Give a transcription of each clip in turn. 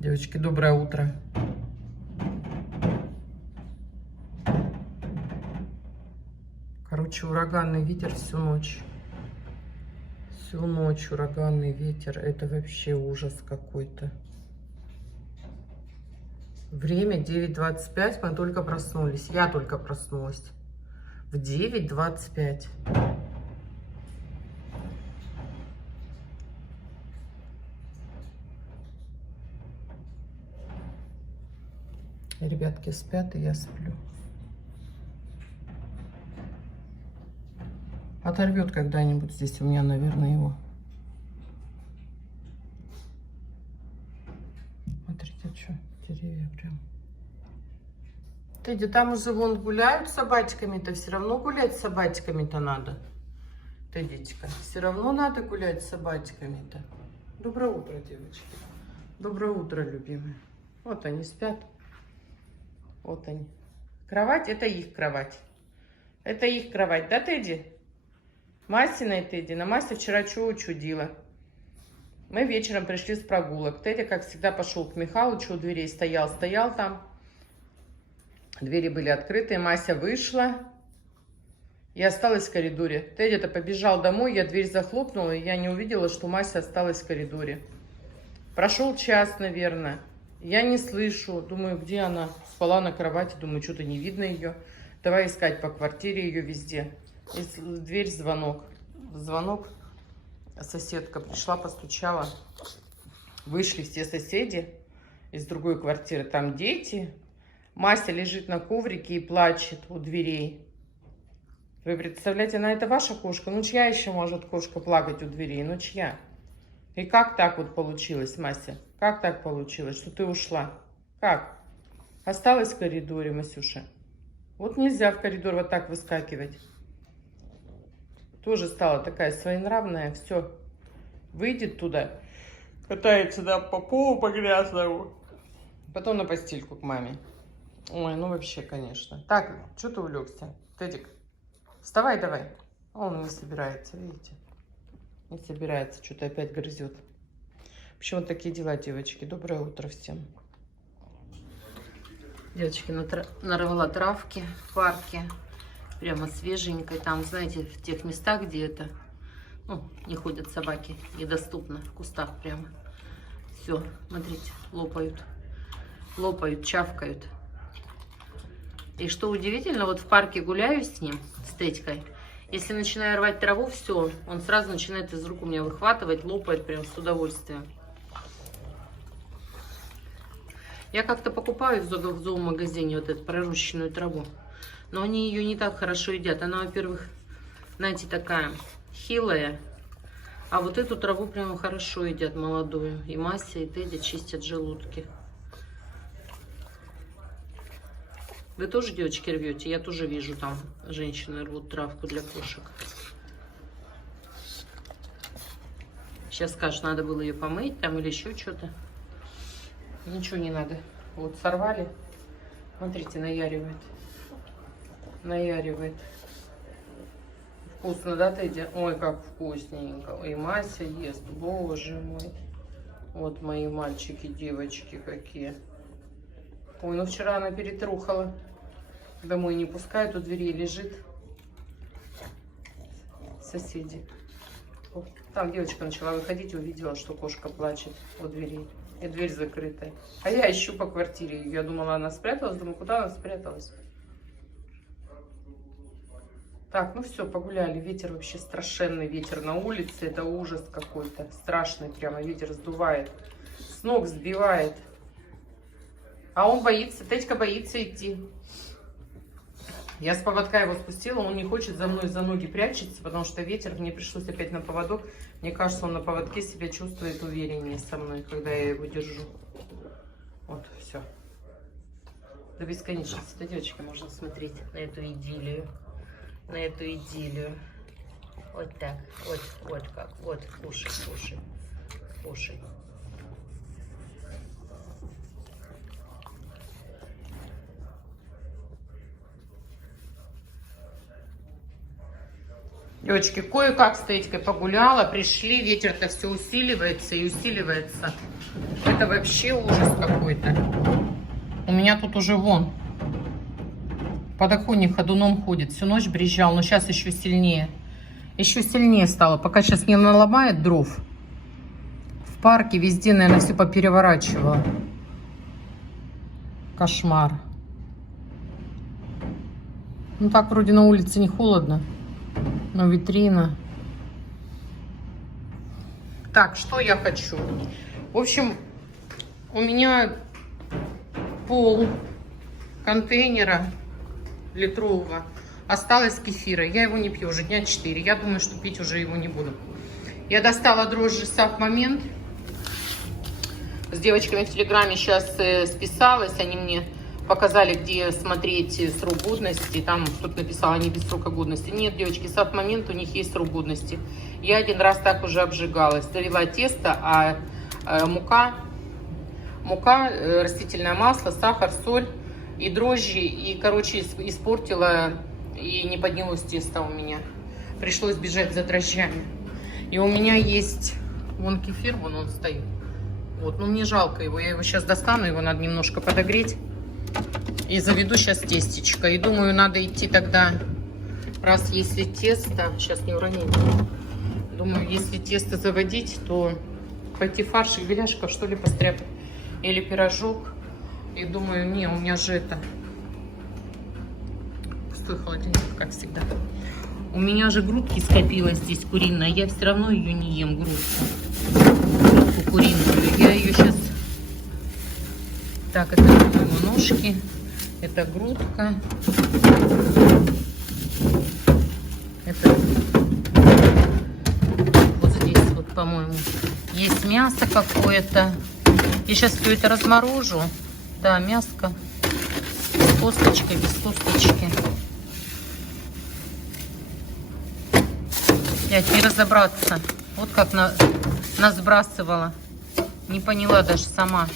Девочки, доброе утро. Короче, ураганный ветер всю ночь. Всю ночь ураганный ветер. Это вообще ужас какой-то. Время 9:25. Мы только проснулись. Я только проснулась. В 9:25. Ребятки спят, и я сплю. Оторвет когда-нибудь здесь у меня, наверное, его. Смотрите, что деревья прям. Тедди, там уже вон гуляют с собачками-то. Все равно гулять с собачками-то надо. Теддичка, все равно надо гулять с собачками-то. Доброе утро, девочки. Доброе утро, любимые. Вот они спят. Вот они. Кровать, это их кровать. Это их кровать, да, Тедди? Масиной Тедди. На Масе вчера чего учудила. Мы вечером пришли с прогулок. Тедди, как всегда, пошел к Михалычу, у дверей стоял там. Двери были открыты, Мася вышла и осталась в коридоре. Тедди-то побежал домой, я дверь захлопнула, и я не увидела, что Мася осталась в коридоре. Прошел час, наверное. Я не слышу, думаю, где она? Спала на кровати, думаю, что-то не видно ее. Давай искать по квартире ее везде. И дверь, звонок. Звонок. Соседка пришла, постучала. Вышли все соседи из другой квартиры. Там дети. Мася лежит на коврике и плачет у дверей. Вы представляете, она это ваша кошка? Ну, чья еще может кошка плакать у дверей? Ну, чья? И как так вот получилось, Мася? Как так получилось, что ты ушла? Как? Осталась в коридоре, Масюша. Вот нельзя в коридор вот так выскакивать. Тоже стала такая своенравная. Все. Выйдет туда. Катается, да, по полу, по грязному. Потом на постельку к маме. Ой, ну вообще, конечно. Так, что ты улегся? Тедик, вставай давай. Он не собирается, видите? Не собирается, что-то опять грызет. В общем, вот такие дела, девочки. Доброе утро всем. Девочки, нарвала травки в парке. Прямо свеженькой. Там, знаете, в тех местах, где это, ну, не ходят собаки, недоступно, в кустах прямо. Все, смотрите, лопают. Лопают, чавкают. И что удивительно, вот в парке гуляю с ним, с Тедькой. Если начинаю рвать траву, все, он сразу начинает из рук у меня выхватывать, лопает прям с удовольствием. Я как-то покупаю в зоомагазине вот эту пророщенную траву. Но они ее не так хорошо едят. Она, во-первых, знаете, такая хилая. А вот эту траву прямо хорошо едят, молодую. И Мася, и Тедди чистят желудки. Вы тоже, девочки, рвете? Я тоже вижу, там женщины рвут травку для кошек. Сейчас скажешь, надо было ее помыть там или еще что-то. Ничего не надо. Вот сорвали. Смотрите, наяривает. Наяривает. Вкусно, да, Тедди? Ой, как вкусненько. И Мася ест. Боже мой. Вот мои мальчики, девочки какие. Ой, ну вчера она перетрухала. Домой не пускают, у дверей лежит. Соседи. Там девочка начала выходить, увидела, что кошка плачет у дверей. И дверь закрытая. А я ищу по квартире. Я думала, она спряталась. Думаю, куда она спряталась? Так, ну все, погуляли. Ветер вообще страшенный. Ветер на улице. Это ужас какой-то. Страшный прямо. Ветер сдувает. С ног сбивает. А он боится. Тедька боится идти. Я с поводка его спустила. Он не хочет за мной за ноги прячется, потому что ветер. Мне пришлось опять на поводок. Мне кажется, он на поводке себя чувствует увереннее со мной, когда я его держу. Вот, все. До бесконечности. Да, девочки, можно смотреть на эту идиллию. На эту идиллию. Вот так. Вот, вот как. Вот, кушай, кушай. Кушай. Девочки, кое-как с Тедькой погуляла, пришли, ветер-то все усиливается и усиливается. Это вообще ужас какой-то. У меня тут уже вон подоконник ходуном ходит. Всю ночь брезжал, но сейчас еще сильнее. Еще сильнее стало. Пока сейчас не наломает дров. В парке везде, наверное, все попереворачивало. Кошмар. Ну так вроде на улице не холодно. Но витрина. Так, что я хочу? В общем, у меня пол контейнера литрового осталось кефира. Я его не пью уже дня 4. Я думаю, что пить уже его не буду. Я достала дрожжи Сав Момент. С девочками в Телеграме сейчас списалась. Они мне показали, где смотреть срок годности. Там кто-то написал, они без срока годности. Нет, девочки, Сав Момент, у них есть срок годности. Я один раз так уже обжигалась. Довела тесто, а мука, растительное масло, сахар, соль и дрожжи. И, короче, испортила, и не поднялось тесто у меня. Пришлось бежать за дрожжами. И у меня есть, вон кефир, вон он стоит. Вот, ну мне жалко его. Я его сейчас достану, его надо немножко подогреть. И заведу сейчас тестечко. И думаю, надо идти тогда, раз если тесто, сейчас не уронить. Думаю, если тесто заводить, то пойти фаршик, беляшков, что ли, постряпать. Или пирожок. И думаю, не, у меня же это... Пустой холодильник, как всегда. У меня же грудки скопилось здесь куриная. Я все равно ее не ем, грудку куриную. Я ее сейчас... Так, это его ножки. Это грудка. Это вот здесь вот, по-моему, есть мясо какое-то. Я сейчас все это разморожу. Да, мяско. С косточкой, без косточки. Не разобраться. Вот как нас сбрасывала. Не поняла даже сама.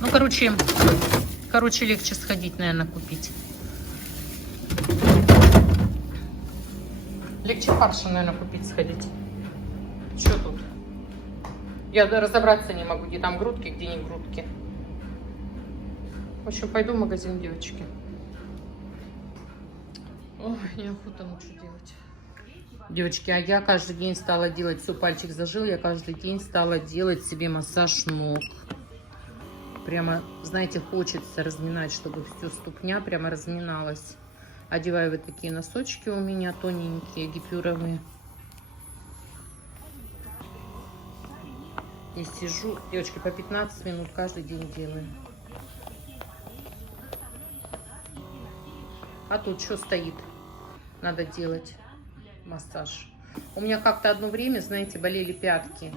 Ну, короче, легче сходить, наверное, купить. Легче фарша, наверное, купить, сходить. Что тут? Я разобраться не могу, где там грудки, где не грудки. В общем, пойду в магазин, девочки. Ой, неохота, ну что делать. Девочки, а я каждый день стала делать, все, пальчик зажил, я каждый день стала делать себе массаж ног. Прямо, знаете, хочется разминать, чтобы все ступня прямо разминалась. Одеваю вот такие носочки у меня тоненькие, гипюровые. И сижу, девочки, по 15 минут каждый день делаю. А тут что стоит? Надо делать массаж. У меня как-то одно время, знаете, болели пятки.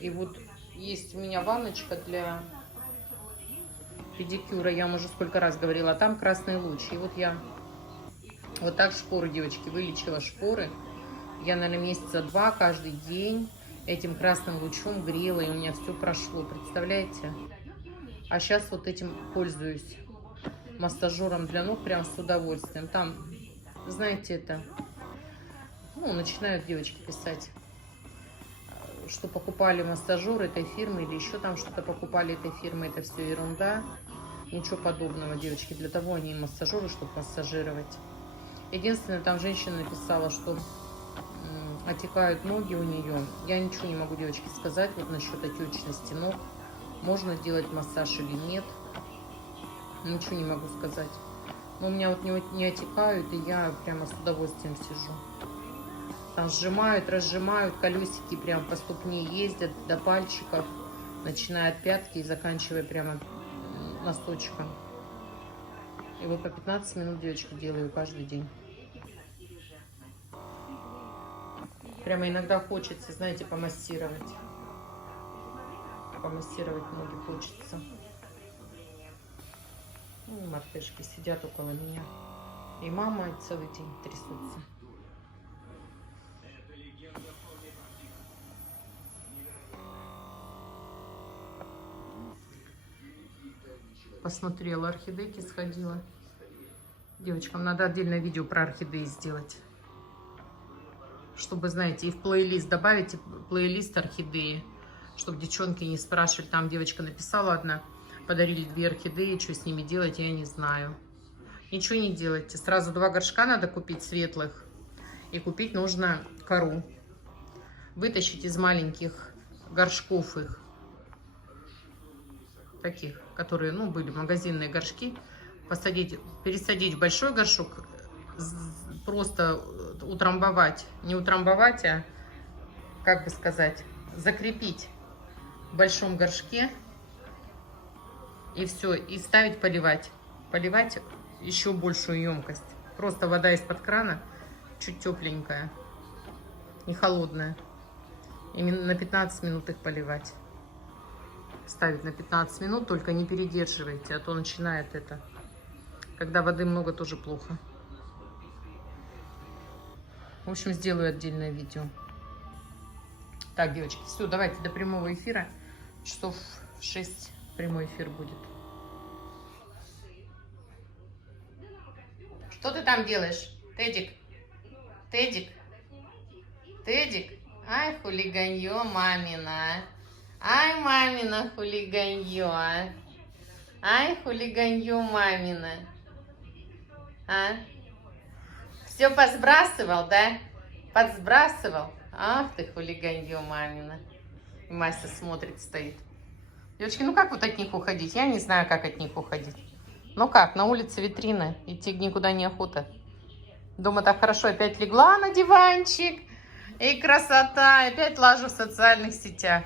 И вот есть у меня ванночка для педикюра. Я вам уже сколько раз говорила. А там красный луч. И вот я вот так шпоры, девочки, вылечила шпоры. Я, наверное, месяца 2 каждый день этим красным лучом грела. И у меня все прошло. Представляете? А сейчас вот этим пользуюсь. Массажером для ног прям с удовольствием. Там, знаете, это... Ну, начинают девочки писать, что покупали массажер этой фирмы или еще там что-то покупали этой фирмы. Это все ерунда. Ничего подобного, девочки. Для того они и массажеры, чтобы массажировать. Единственное, там женщина написала, что отекают ноги у нее. Я ничего не могу, девочки, сказать вот насчет отечности ног. Можно делать массаж или нет. Ничего не могу сказать. Но у меня вот не отекают, и я прямо с удовольствием сижу. Там сжимают, разжимают, колесики прям по ступне ездят до пальчиков, начиная от пятки и заканчивая прямо носочком. И вот по 15 минут, девочки, делаю каждый день. Прямо иногда хочется, знаете, помассировать. Помассировать ноги хочется. Ну, мартышки сидят около меня. И мама целый день трясутся. Посмотрела орхидейки, сходила. Девочкам надо отдельное видео про орхидеи сделать. чтобы, знаете, и в плейлист добавить, и плейлист орхидеи, чтобы девчонки не спрашивали. Там девочка написала одна, подарили 2 орхидеи, что с ними делать, я не знаю. Ничего не делайте. Сразу 2 горшка надо купить светлых. И купить нужно кору. Вытащить из маленьких горшков их. Таких, которые, ну, были магазинные горшки. Посадить, пересадить в большой горшок. Просто утрамбовать. Не утрамбовать, а, как бы сказать, закрепить в большом горшке. И все. И ставить поливать. Поливать еще большую емкость. Просто вода из-под крана, чуть тепленькая и холодная. Именно на 15 минут их поливать. Ставить на 15 минут, только не передерживайте, а то начинает это. Когда воды много, тоже плохо. В общем, сделаю отдельное видео. Так, девочки, все, давайте до прямого эфира. Часов в 6 прямой эфир будет. Что ты там делаешь, Тедик? Тедик? Тедик? Ай, хулиганье мамина. Ай, мамина хулиганье. Ай, хулиганье мамина. А? Все посбрасывал, да? Подсбрасывал? Ах ты, хулиганье мамина. И Мася смотрит, стоит. Девочки, ну как вот от них уходить? Я не знаю, как от них уходить. Ну как, на улице витрина, идти никуда не охота. Дома так хорошо, опять легла на диванчик. И красота, опять лажу в социальных сетях.